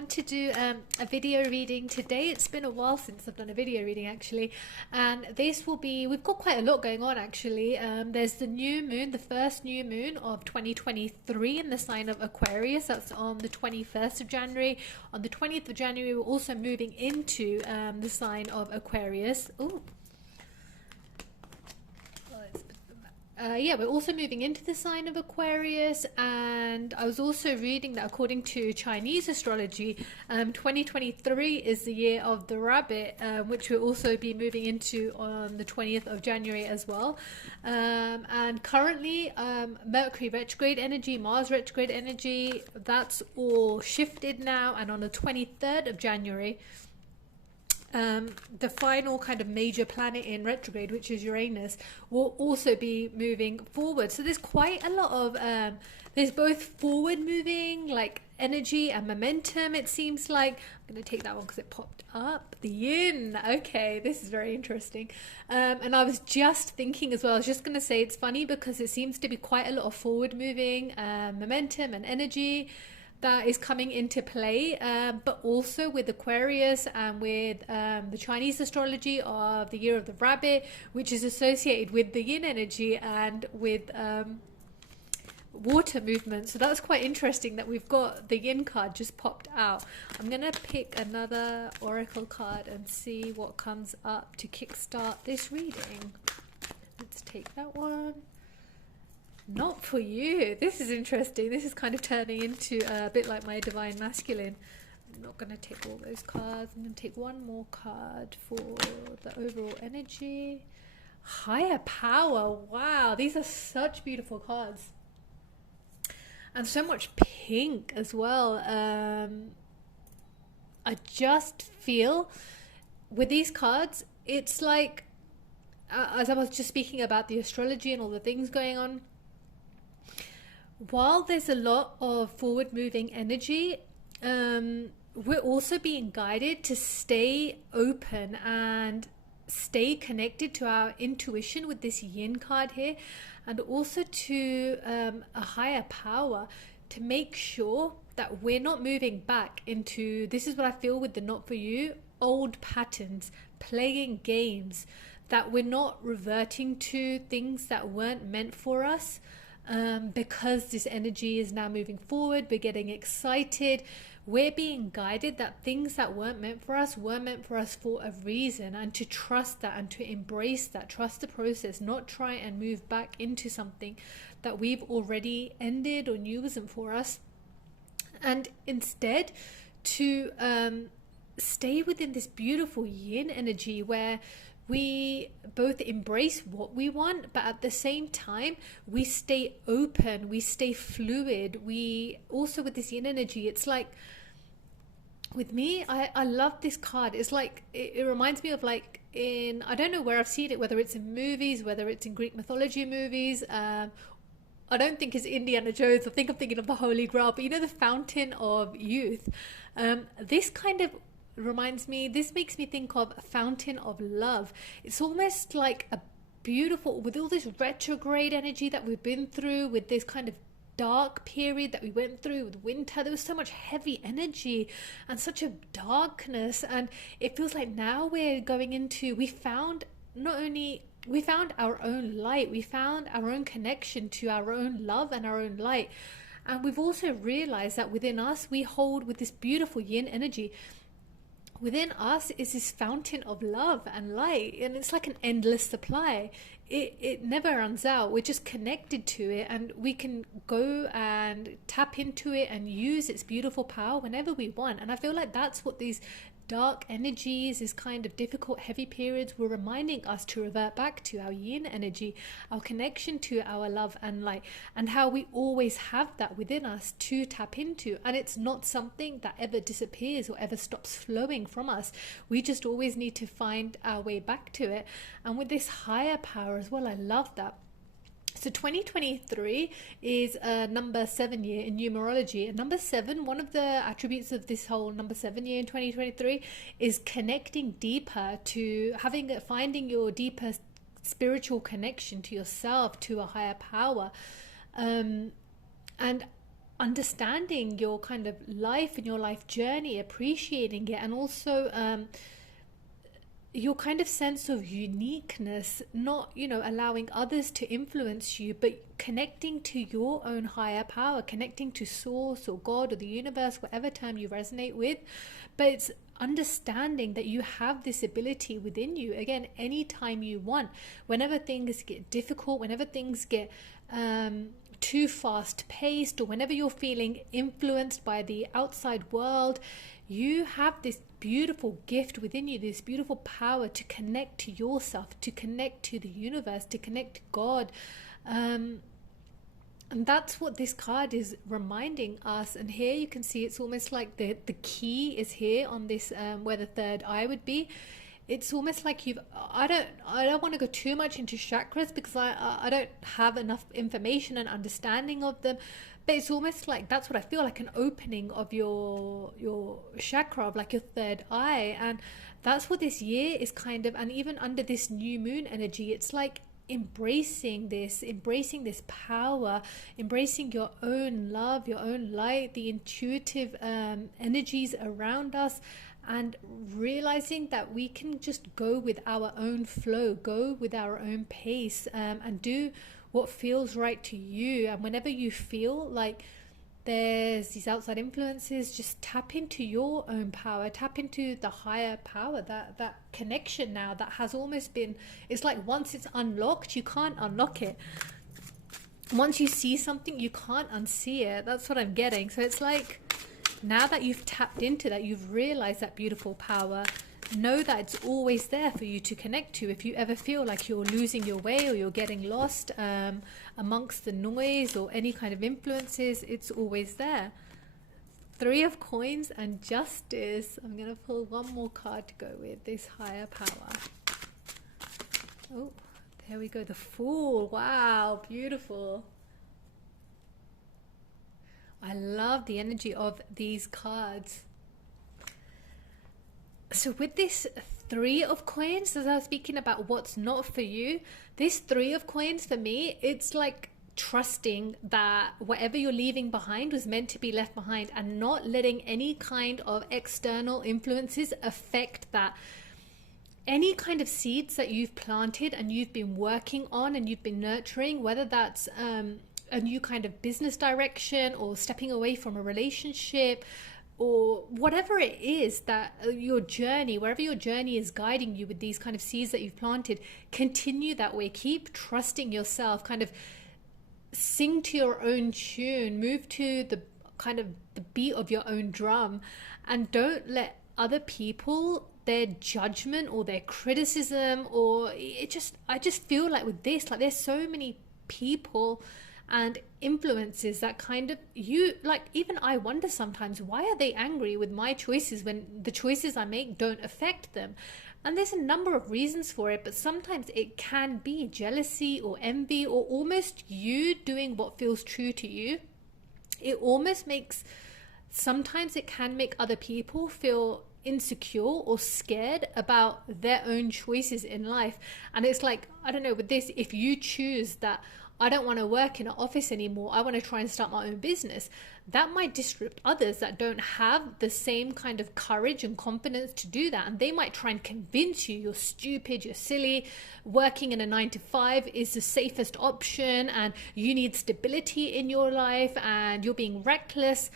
want to do a video reading today. It's been a while since I've done a video reading actually, and this will be, we've got quite a lot going on actually. There's the new moon, the first new moon of 2023 in the sign of Aquarius. That's on the 21st of January. On the 20th of January we're also moving into the sign of Aquarius. Ooh. Yeah, we're also moving into the sign of Aquarius, and I was also reading that according to Chinese astrology, 2023 is the year of the rabbit, which we'll also be moving into on the 20th of January as well. And currently, Mercury retrograde energy, Mars retrograde energy, that's all shifted now, and on the 23rd of January, the final kind of major planet in retrograde, which is Uranus, will also be moving forward. So there's quite a lot of there's both forward moving like energy and momentum, it seems like. I'm going to take that one because it popped up. The yin. Okay, this is very interesting. And I was just thinking as well, I was just going to say, it's funny because it seems to be quite a lot of forward moving momentum and energy that is coming into play, but also with Aquarius and with the Chinese astrology of the year of the rabbit, which is associated with the yin energy and with water movement. So that's quite interesting that we've got the yin card just popped out. I'm going to pick another oracle card and see what comes up to kickstart this reading. Let's take that one. Not for you. This is interesting. This is kind of turning into a bit like my divine masculine. I'm not going to take all those cards. I'm going to take one more card for the overall energy. Higher power. Wow, these are such beautiful cards. And so much pink as well. I just feel with these cards, it's like, as I was just speaking about the astrology and all the things going on, while there's a lot of forward moving energy, we're also being guided to stay open and stay connected to our intuition with this yin card here, and also to a higher power, to make sure that we're not moving back into, this is what I feel with the not for you, old patterns, playing games, that we're not reverting to things that weren't meant for us. Because this energy is now moving forward, we're getting excited, we're being guided that things that weren't meant for us were meant for us for a reason, and to trust that and to embrace that, trust the process, not try and move back into something that we've already ended or knew wasn't for us, and instead to stay within this beautiful yin energy where we both embrace what we want, but at the same time, we stay open, we stay fluid. We also, with this yin energy, it's like, with me, I love this card. It's like, it reminds me of like in, I don't know where I've seen it, whether it's in movies, whether it's in Greek mythology movies. I don't think it's Indiana Jones. I think I'm thinking of the Holy Grail, but you know, the Fountain of Youth. This kind of reminds me, this makes me think of a fountain of love. It's almost like a beautiful, with all this retrograde energy that we've been through, with this kind of dark period that we went through with winter, there was so much heavy energy and such a darkness, and it feels like now we're going into, we found our own light, we found our own connection to our own love and our own light, and we've also realized that within us we hold with this beautiful yin energy. Within us is this fountain of love and light, and it's like an endless supply. It never runs out. We're just connected to it, and we can go and tap into it and use its beautiful power whenever we want. And I feel like that's what these dark energies, these kind of difficult, heavy periods, were reminding us to revert back to our yin energy, our connection to our love and light, and how we always have that within us to tap into. And it's not something that ever disappears or ever stops flowing from us. We just always need to find our way back to it. And with this higher power as well, I love that. So 2023 is a number 7 year in numerology, and number 7, one of the attributes of this whole number 7 year in 2023 is connecting deeper, to finding your deeper spiritual connection to yourself, to a higher power. And understanding your kind of life and your life journey, appreciating it, and also your kind of sense of uniqueness, not, allowing others to influence you, but connecting to your own higher power, connecting to source or God or the universe, whatever term you resonate with. But it's understanding that you have this ability within you, again, anytime you want, whenever things get difficult, whenever things get too fast paced, or whenever you're feeling influenced by the outside world, you have this beautiful gift within you, this beautiful power to connect to yourself, to connect to the universe, to connect to God. And that's what this card is reminding us. And here you can see it's almost like the key is here on this, where the third eye would be. It's almost like I don't want to go too much into chakras because I don't have enough information and understanding of them. But it's almost like, that's what I feel, like an opening of your chakra, of like your third eye. And that's what this year is kind of, and even under this new moon energy, it's like embracing this power, embracing your own love, your own light, the intuitive energies around us, and realizing that we can just go with our own flow, go with our own pace, and do what feels right to you. And whenever you feel like there's these outside influences, just tap into your own power, tap into the higher power, that connection now that has almost been, it's like once it's unlocked, you can't unlock it. Once you see something, you can't unsee it. That's what I'm getting. So it's like, now that you've tapped into that, you've realized that beautiful power, know that it's always there for you to connect to. If you ever feel like you're losing your way or you're getting lost amongst the noise or any kind of influences, it's always there. Three of Coins and Justice. I'm going to pull one more card to go with this higher power. Oh, there we go. The Fool. Wow, beautiful. I love the energy of these cards. So with this Three of Coins, as I was speaking about what's not for you, this Three of Coins for me, it's like trusting that whatever you're leaving behind was meant to be left behind, and not letting any kind of external influences affect that. Any kind of seeds that you've planted and you've been working on and you've been nurturing, whether that's a new kind of business direction or stepping away from a relationship, or whatever it is that your journey, wherever your journey is guiding you with these kind of seeds that you've planted, continue that way. Keep trusting yourself, kind of sing to your own tune, move to the kind of the beat of your own drum, and don't let other people, their judgment or their criticism, or I just feel like with this, like there's so many people and influences that kind of, you like, even I wonder sometimes, why are they angry with my choices when the choices I make don't affect them? And there's a number of reasons for it, but sometimes it can be jealousy or envy, or almost you doing what feels true to you. It almost makes, sometimes it can make other people feel insecure or scared about their own choices in life. And it's like, I don't know, with this, if you choose that I don't want to work in an office anymore, I want to try and start my own business, that might disrupt others that don't have the same kind of courage and confidence to do that. And they might try and convince you you're stupid, you're silly, working in a 9-to-5 is the safest option, and you need stability in your life, and you're being reckless.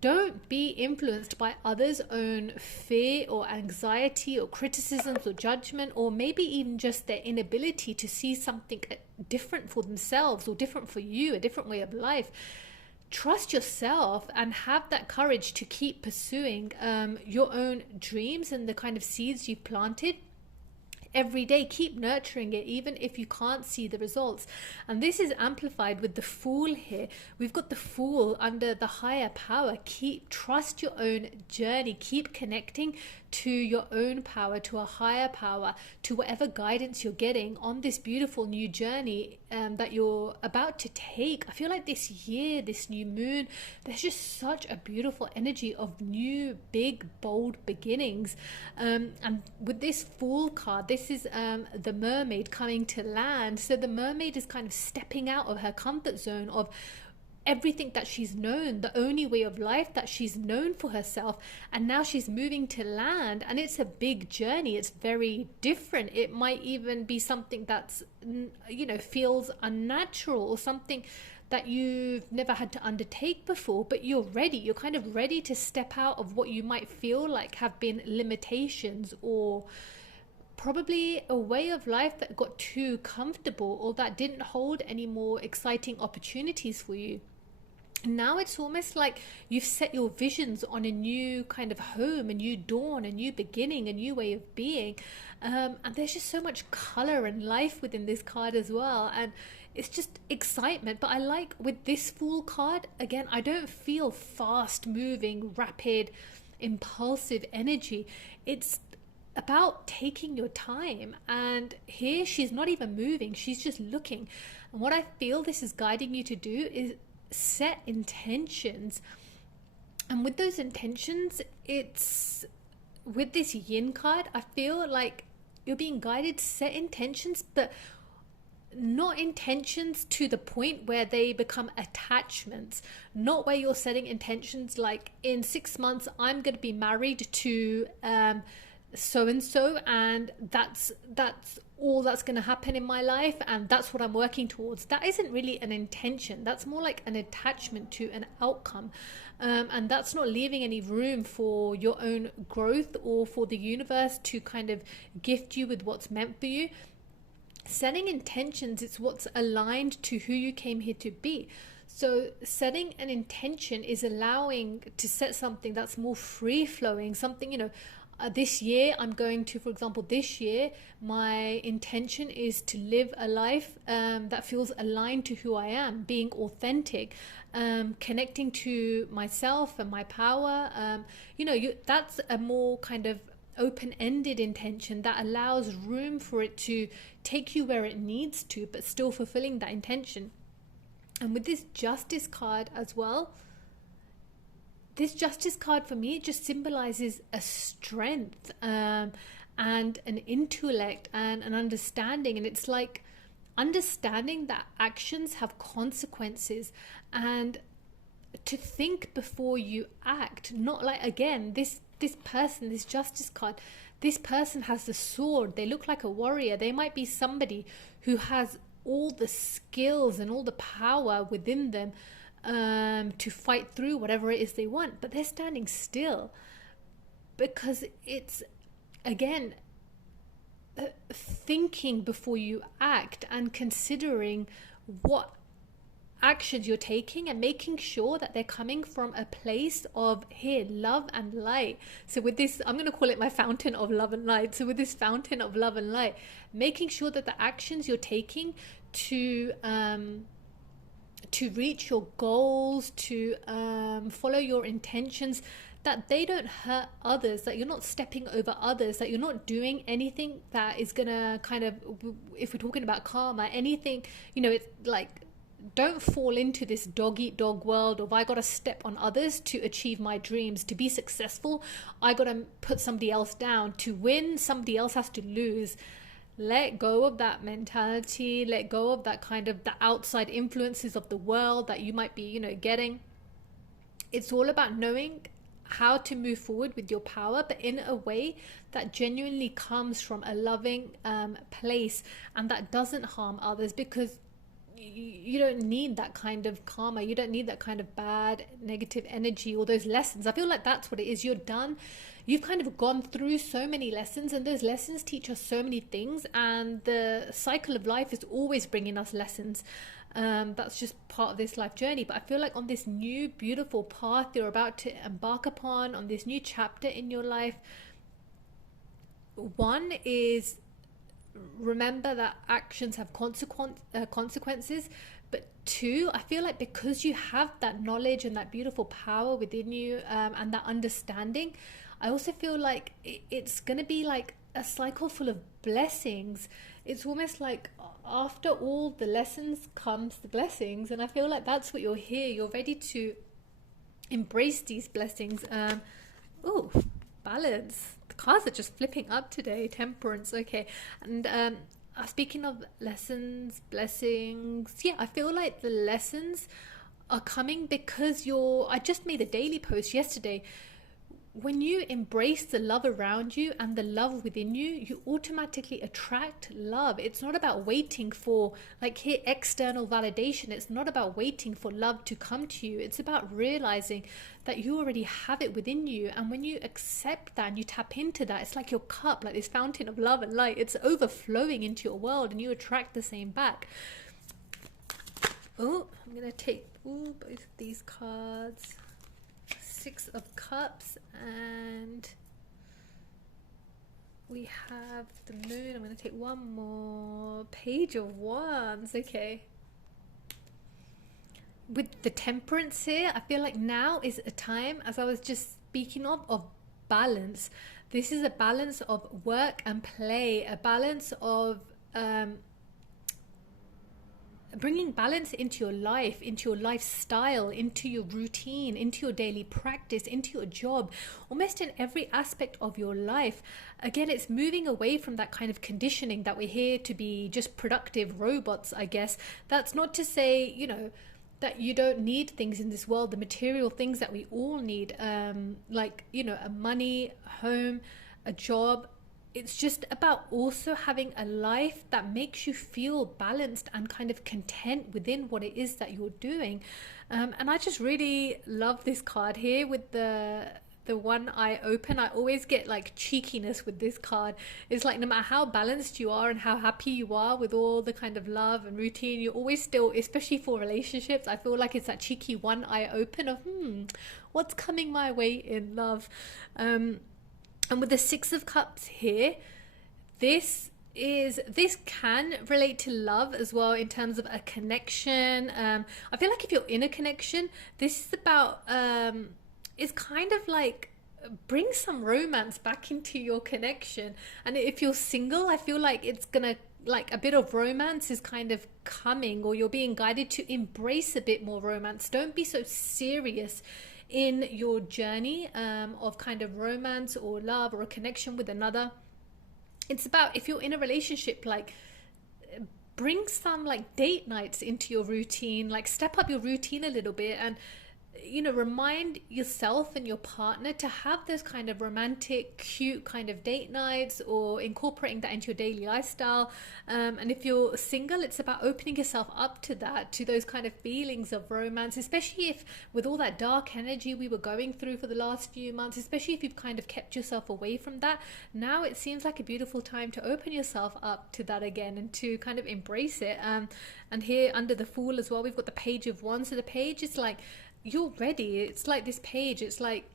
Don't be influenced by others' own fear or anxiety or criticisms or judgment, or maybe even just their inability to see something different for themselves or different for you, a different way of life. Trust yourself and have that courage to keep pursuing your own dreams and the kind of seeds you've planted. Every day, keep nurturing it, even if you can't see the results. And this is amplified with the Fool here. We've got the Fool under the higher power. Trust your own journey. Keep connecting to your own power, to a higher power, to whatever guidance you're getting on this beautiful new journey that you're about to take. I feel like this year, this new moon, there's just such a beautiful energy of new, big, bold beginnings. And with this Fool card, this is the mermaid coming to land. So the mermaid is kind of stepping out of her comfort zone of everything that she's known, the only way of life that she's known for herself, and now she's moving to land, and it's a big journey. It's very different. It might even be something that's, you know, feels unnatural, or something that you've never had to undertake before, but you're ready. You're kind of ready to step out of what you might feel like have been limitations, or probably a way of life that got too comfortable, or that didn't hold any more exciting opportunities for you. Now it's almost like you've set your visions on a new kind of home, a new dawn, a new beginning, a new way of being. And there's just so much color and life within this card as well. And it's just excitement. But I like with this Fool card, again, I don't feel fast moving, rapid, impulsive energy. It's about taking your time. And here she's not even moving, she's just looking. And what I feel this is guiding you to do is set intentions. And with those intentions, it's with this Yin card, I feel like you're being guided to set intentions, but not intentions to the point where they become attachments. Not where you're setting intentions like, in 6 months I'm going to be married to so and so, and that's all that's going to happen in my life, and that's what I'm working towards. That isn't really an intention. That's more like an attachment to an outcome, and that's not leaving any room for your own growth, or for the universe to kind of gift you with what's meant for you. Setting intentions, it's what's aligned to who you came here to be. So setting an intention is allowing to set something that's more free flowing, something, you know, this year I'm going to, for example, this year my intention is to live a life that feels aligned to who I am, being authentic, connecting to myself and my power. That's a more kind of open-ended intention that allows room for it to take you where it needs to, but still fulfilling that intention. And with this Justice card as well, this Justice card for me, it just symbolizes a strength and an intellect and an understanding. And it's like understanding that actions have consequences, and to think before you act. Not like, again, this person, this Justice card, this person has the sword. They look like a warrior. They might be somebody who has all the skills and all the power within them to fight through whatever it is they want, but they're standing still because it's, again, thinking before you act and considering what actions you're taking and making sure that they're coming from a place of love and light. So with this, I'm going to call it my fountain of love and light. So with this fountain of love and light, making sure that the actions you're taking to reach your goals, to follow your intentions, that they don't hurt others, that you're not stepping over others, that you're not doing anything that is gonna kind of, if we're talking about karma, anything, it's like, don't fall into this dog eat dog world of, I gotta step on others to achieve my dreams. To be successful, I gotta put somebody else down. To win, somebody else has to lose. Let go of that mentality. Let go of that kind of the outside influences of the world that you might be, getting. It's all about knowing how to move forward with your power, but in a way that genuinely comes from a loving place, and that doesn't harm others, because you don't need that kind of karma. You don't need that kind of bad, negative energy or those lessons. I feel like that's what it is. You're done. You've kind of gone through so many lessons, and those lessons teach us so many things, and the cycle of life is always bringing us lessons. That's just part of this life journey. But I feel like on this new beautiful path you're about to embark upon, on this new chapter in your life, one is, remember that actions have consequences. But two, I feel like because you have that knowledge and that beautiful power within you, and that understanding, I also feel like it's going to be like a cycle full of blessings. It's almost like after all the lessons comes the blessings, and I feel like that's what you're here. You're ready to embrace these blessings. Balance. The cards are just flipping up today. Temperance. Okay. And speaking of lessons, blessings, I feel like the lessons are coming because I just made a daily post yesterday. When you embrace the love around you and the love within you, you automatically attract love. It's not about waiting for external validation. It's not about waiting for love to come to you. It's about realizing that you already have it within you. And when you accept that and you tap into that, it's like your cup, like this fountain of love and light. It's overflowing into your world and you attract the same back. Oh, I'm going to take both of these cards. Six of Cups, and we have the Moon. I'm going to take one more. Page of Wands. Okay. With the Temperance here, I feel like now is a time, as I was just speaking of balance. This is a balance of work and play, a balance of bringing balance into your life, into your lifestyle, into your routine, into your daily practice, into your job, almost in every aspect of your life. Again, it's moving away from that kind of conditioning that we're here to be just productive robots, I guess. That's not to say, that you don't need things in this world, the material things that we all need, a money, a home, a job. It's just about also having a life that makes you feel balanced and kind of content within what it is that you're doing. And I just really love this card here with the one eye open. I always get like cheekiness with this card. It's like no matter how balanced you are and how happy you are with all the kind of love and routine, you always still, especially for relationships, I feel like it's that cheeky one eye open of what's coming my way in love. And with the Six of Cups here, this can relate to love as well in terms of a connection. I feel like if you're in a connection, this is about, it's kind of like bring some romance back into your connection. And if you're single, I feel like it's gonna, like a bit of romance is kind of coming, or you're being guided to embrace a bit more romance. Don't be so serious in your journey of kind of romance or love or a connection with another. It's about, if you're in a relationship, like bring some like date nights into your routine, like step up your routine a little bit, and remind yourself and your partner to have those kind of romantic, cute kind of date nights, or incorporating that into your daily lifestyle. And if you're single, it's about opening yourself up to that, to those kind of feelings of romance, especially if with all that dark energy we were going through for the last few months, especially if you've kind of kept yourself away from that. Now it seems like a beautiful time to open yourself up to that again and to kind of embrace it. And here under the Fool as well, we've got the Page of Wands. So the page is like, you're ready. It's like this page, it's like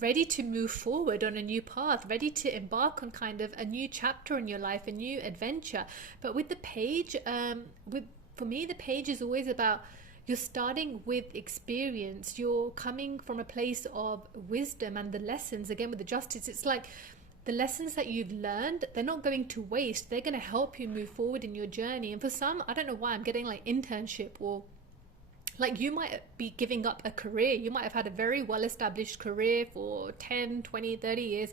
ready to move forward on a new path, ready to embark on kind of a new chapter in your life, a new adventure. But with the page, for me, the page is always about, you're starting with experience, you're coming from a place of wisdom, and the lessons, again with the Justice, it's like the lessons that you've learned, they're not going to waste. They're going to help you move forward in your journey. And for some, I don't know why, I'm getting like internship, or like you might be giving up a career. You might have had a very well-established career for 10, 20, 30 years.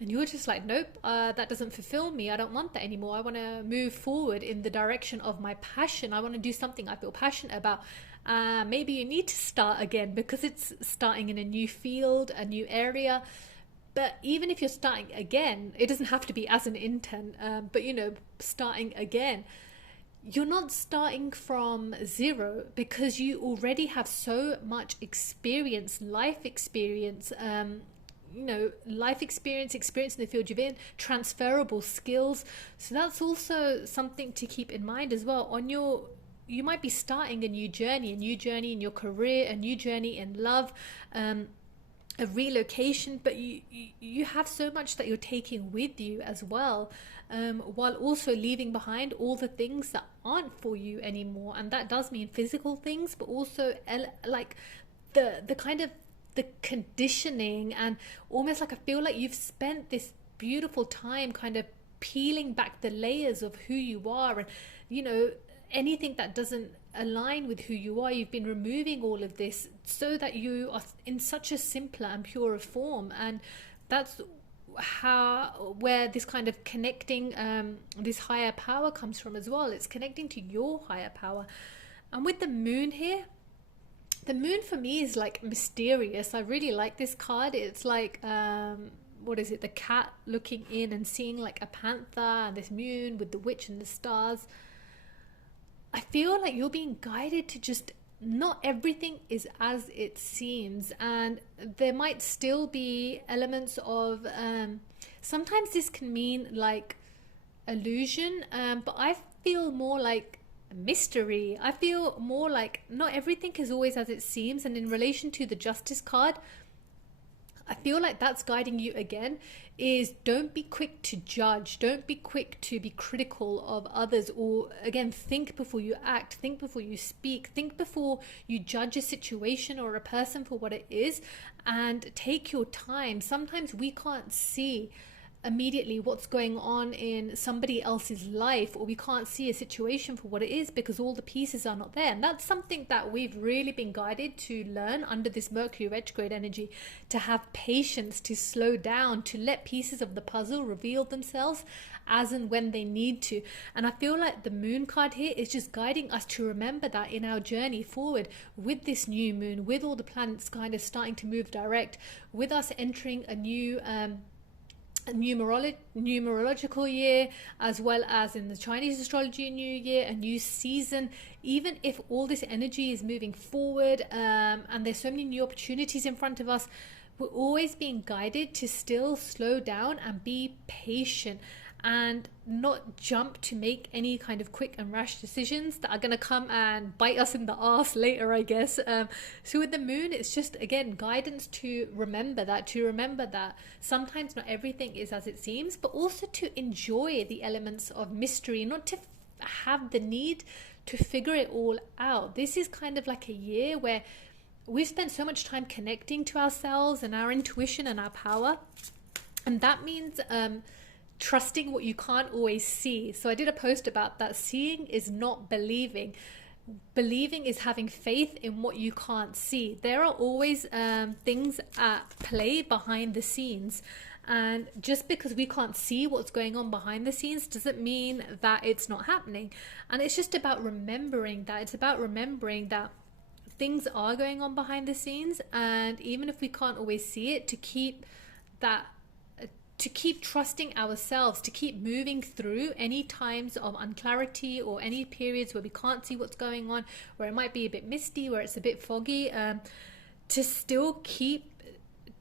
And you're just like, nope, that doesn't fulfill me. I don't want that anymore. I want to move forward in the direction of my passion. I want to do something I feel passionate about. Maybe you need to start again because it's starting in a new field, a new area. But even if you're starting again, it doesn't have to be as an intern, but starting again, you're not starting from zero, because you already have so much experience, life experience, experience in the field you're in, transferable skills. So that's also something to keep in mind as well. You might be starting a new journey in your career, a new journey in love, a relocation, but you have so much that you're taking with you as well, while also leaving behind all the things that aren't for you anymore. And that does mean physical things, but also like the kind of the conditioning, and almost like I feel like you've spent this beautiful time kind of peeling back the layers of who you are, and anything that doesn't align with who you are, you've been removing all of this so that you are in such a simpler and purer form. And that's where this kind of connecting, this higher power comes from as well. It's connecting to your higher power. And with the moon here, the moon for me is like mysterious. I really like this card. It's like, what is it? The cat looking in and seeing like a panther, and this moon with the witch and the stars. I feel like you're being guided to just, not everything is as it seems, and there might still be elements of, sometimes this can mean like illusion, but I feel more like mystery. I feel more like not everything is always as it seems. And in relation to the Justice card, I feel like that's guiding you again, is don't be quick to judge, don't be quick to be critical of others, or again, think before you act, think before you speak, think before you judge a situation or a person for what it is, and take your time. Sometimes we can't see immediately what's going on in somebody else's life, or we can't see a situation for what it is because all the pieces are not there. And that's something that we've really been guided to learn under this Mercury retrograde energy, to have patience, to slow down, to let pieces of the puzzle reveal themselves as and when they need to. And I feel like the moon card here is just guiding us to remember that in our journey forward with this new moon, with all the planets kind of starting to move direct, with us entering a new numerological year, as well as in the Chinese astrology new year, a new season. Even if all this energy is moving forward, and there's so many new opportunities in front of us, we're always being guided to still slow down and be patient, and not jump to make any kind of quick and rash decisions that are going to come and bite us in the arse later, I guess. So with the moon, it's just, again, guidance to remember that sometimes not everything is as it seems, but also to enjoy the elements of mystery, not to have the need to figure it all out. This is kind of like a year where we've spent so much time connecting to ourselves and our intuition and our power, and that means trusting what you can't always see. So I did a post about that. Seeing is not believing. Believing is having faith in what you can't see. There are always things at play behind the scenes, and just because we can't see what's going on behind the scenes doesn't mean that it's not happening. And it's just about remembering that. It's about remembering that things are going on behind the scenes, and even if we can't always see it, to keep trusting ourselves, to keep moving through any times of unclarity or any periods where we can't see what's going on, where it might be a bit misty, where it's a bit foggy, to still keep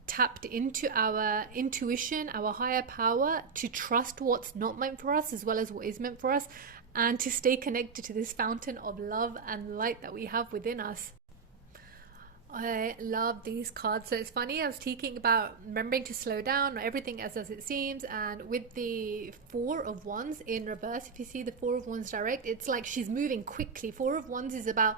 tapped into our intuition, our higher power, to trust what's not meant for us as well as what is meant for us, and to stay connected to this fountain of love and light that we have within us. I love these cards. So it's funny, I was speaking about remembering to slow down, not everything as it seems, and with the Four of Wands in reverse, if you see the Four of Wands direct, it's like she's moving quickly. Four of Wands is about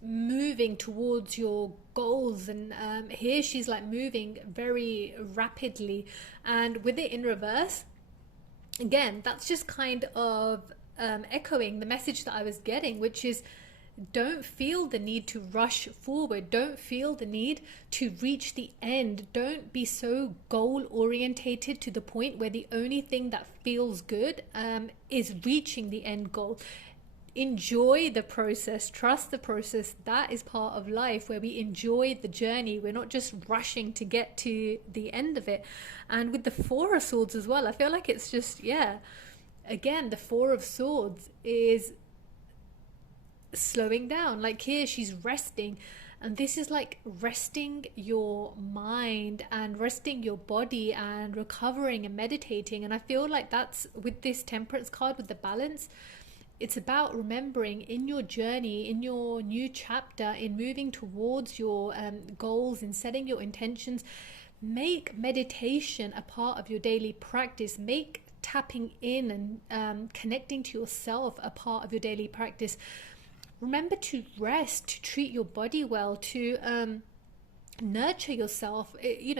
moving towards your goals, and here she's like moving very rapidly. And with it in reverse, again, that's just kind of echoing the message that I was getting, which is, don't feel the need to rush forward. Don't feel the need to reach the end. Don't be so goal orientated to the point where the only thing that feels good is reaching the end goal. Enjoy the process. Trust the process. That is part of life, where we enjoy the journey. We're not just rushing to get to the end of it. And with the Four of Swords as well, I feel like it's just, again, the Four of Swords is slowing down. Like here she's resting, and this is like resting your mind and resting your body and recovering and meditating. And I feel like that's with this Temperance card, with the balance, it's about remembering in your journey, in your new chapter, in moving towards your goals, in setting your intentions, make meditation a part of your daily practice. Make tapping in and connecting to yourself a part of your daily practice. Remember to rest, to treat your body well, to nurture yourself,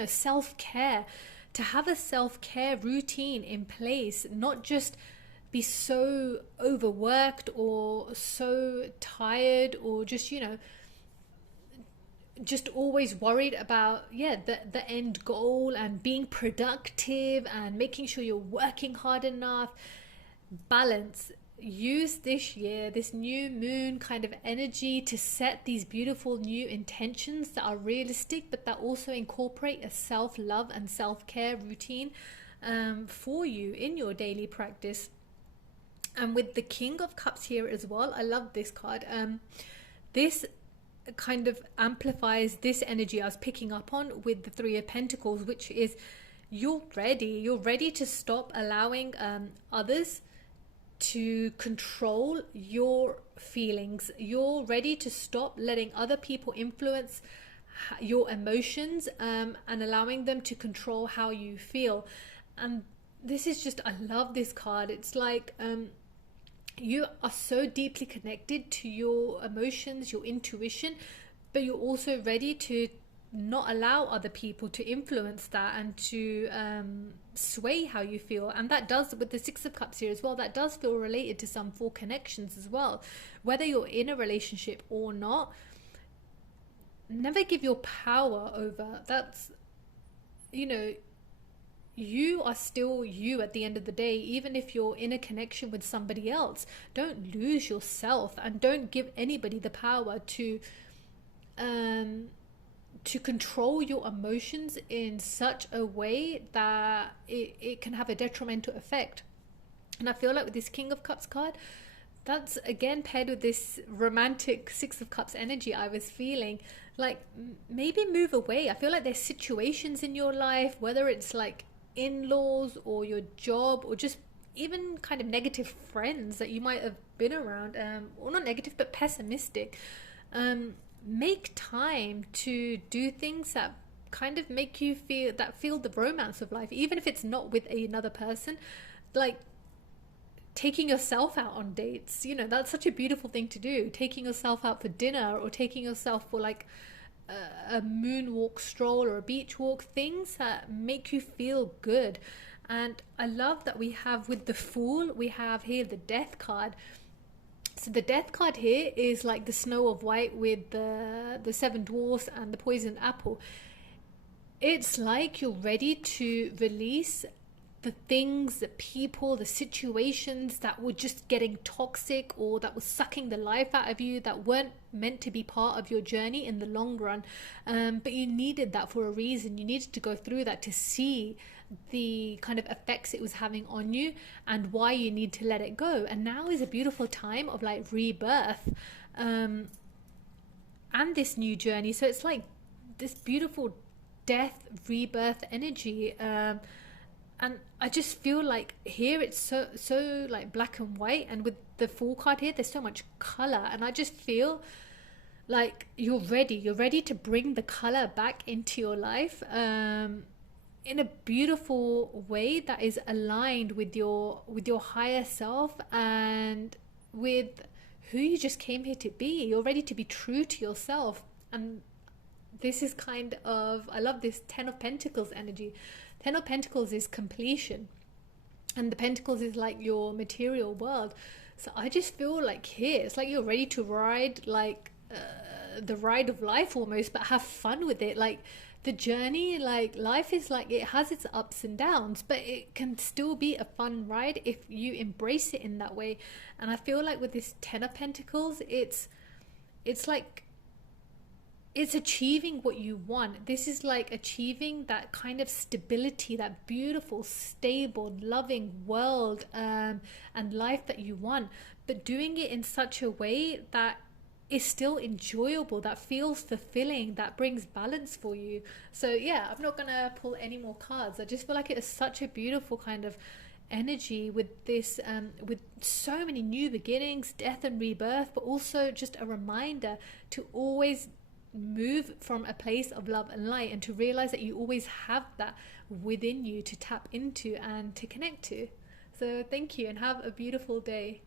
self-care, to have a self-care routine in place, not just be so overworked or so tired, or just always worried about the end goal and being productive and making sure you're working hard enough. Balance. use this year, this new moon kind of energy, to set these beautiful new intentions that are realistic, but that also incorporate a self-love and self-care routine for you in your daily practice. And with the King of Cups here as well, I love this card. This kind of amplifies this energy I was picking up on with the Three of Pentacles, which is you're ready to stop allowing others to control your feelings. You're ready to stop letting other people influence your emotions and allowing them to control how you feel. And this is just, I love this card. It's like you are so deeply connected to your emotions, your intuition, but you're also ready to not allow other people to influence that and to sway how you feel. And that does, with the Six of Cups here as well, that does feel related to some full connections as well. Whether you're in a relationship or not, never give your power over. That's, you know, you are still you at the end of the day. Even if you're in a connection with somebody else, don't lose yourself, and don't give anybody the power to control your emotions in such a way that it can have a detrimental effect. And I feel like with this King of Cups card, that's again paired with this romantic Six of Cups energy I was feeling. Like, maybe move away. I feel like there's situations in your life, whether it's like in-laws or your job, or just even kind of negative friends that you might have been around, or not negative but pessimistic. Make time to do things that kind of make you feel the romance of life, even if it's not with another person. Like taking yourself out on dates, you know, that's such a beautiful thing to do. Taking yourself out for dinner, or taking yourself for like a moonwalk stroll or a beach walk, things that make you feel good. And I love that we have, with the Fool, we have here the Death card. So the Death card here is like the Snow of White with the Seven Dwarfs and the Poisoned Apple. It's like you're ready to release the things, the people, the situations that were just getting toxic, or that was sucking the life out of you, that weren't meant to be part of your journey in the long run. But you needed that for a reason. You needed to go through that to see the kind of effects it was having on you, and why you need to let it go. And now is a beautiful time of like rebirth and this new journey. So it's like this beautiful death rebirth energy. And I just feel like here it's so like black and white, and with the Fool card here there's so much color, and I just feel like you're ready to bring the color back into your life in a beautiful way that is aligned with your higher self and with who you just came here to be. You're ready to be true to yourself. And this is kind of, I love this Ten of Pentacles energy. Ten of Pentacles is completion, and the Pentacles is like your material world. So I just feel like here it's like you're ready to ride like the ride of life almost, but have fun with it. Like the journey, like life is like, it has its ups and downs, but it can still be a fun ride if you embrace it in that way. And I feel like with this Ten of Pentacles, it's like it's achieving what you want. This is like achieving that kind of stability, that beautiful, stable, loving world and life that you want, but doing it in such a way that is still enjoyable, that feels fulfilling, that brings balance for you. So yeah, I'm not gonna pull any more cards. I just feel like it is such a beautiful kind of energy with this with so many new beginnings, death and rebirth, but also just a reminder to always move from a place of love and light, and to realize that you always have that within you to tap into and to connect to. So thank you, and have a beautiful day.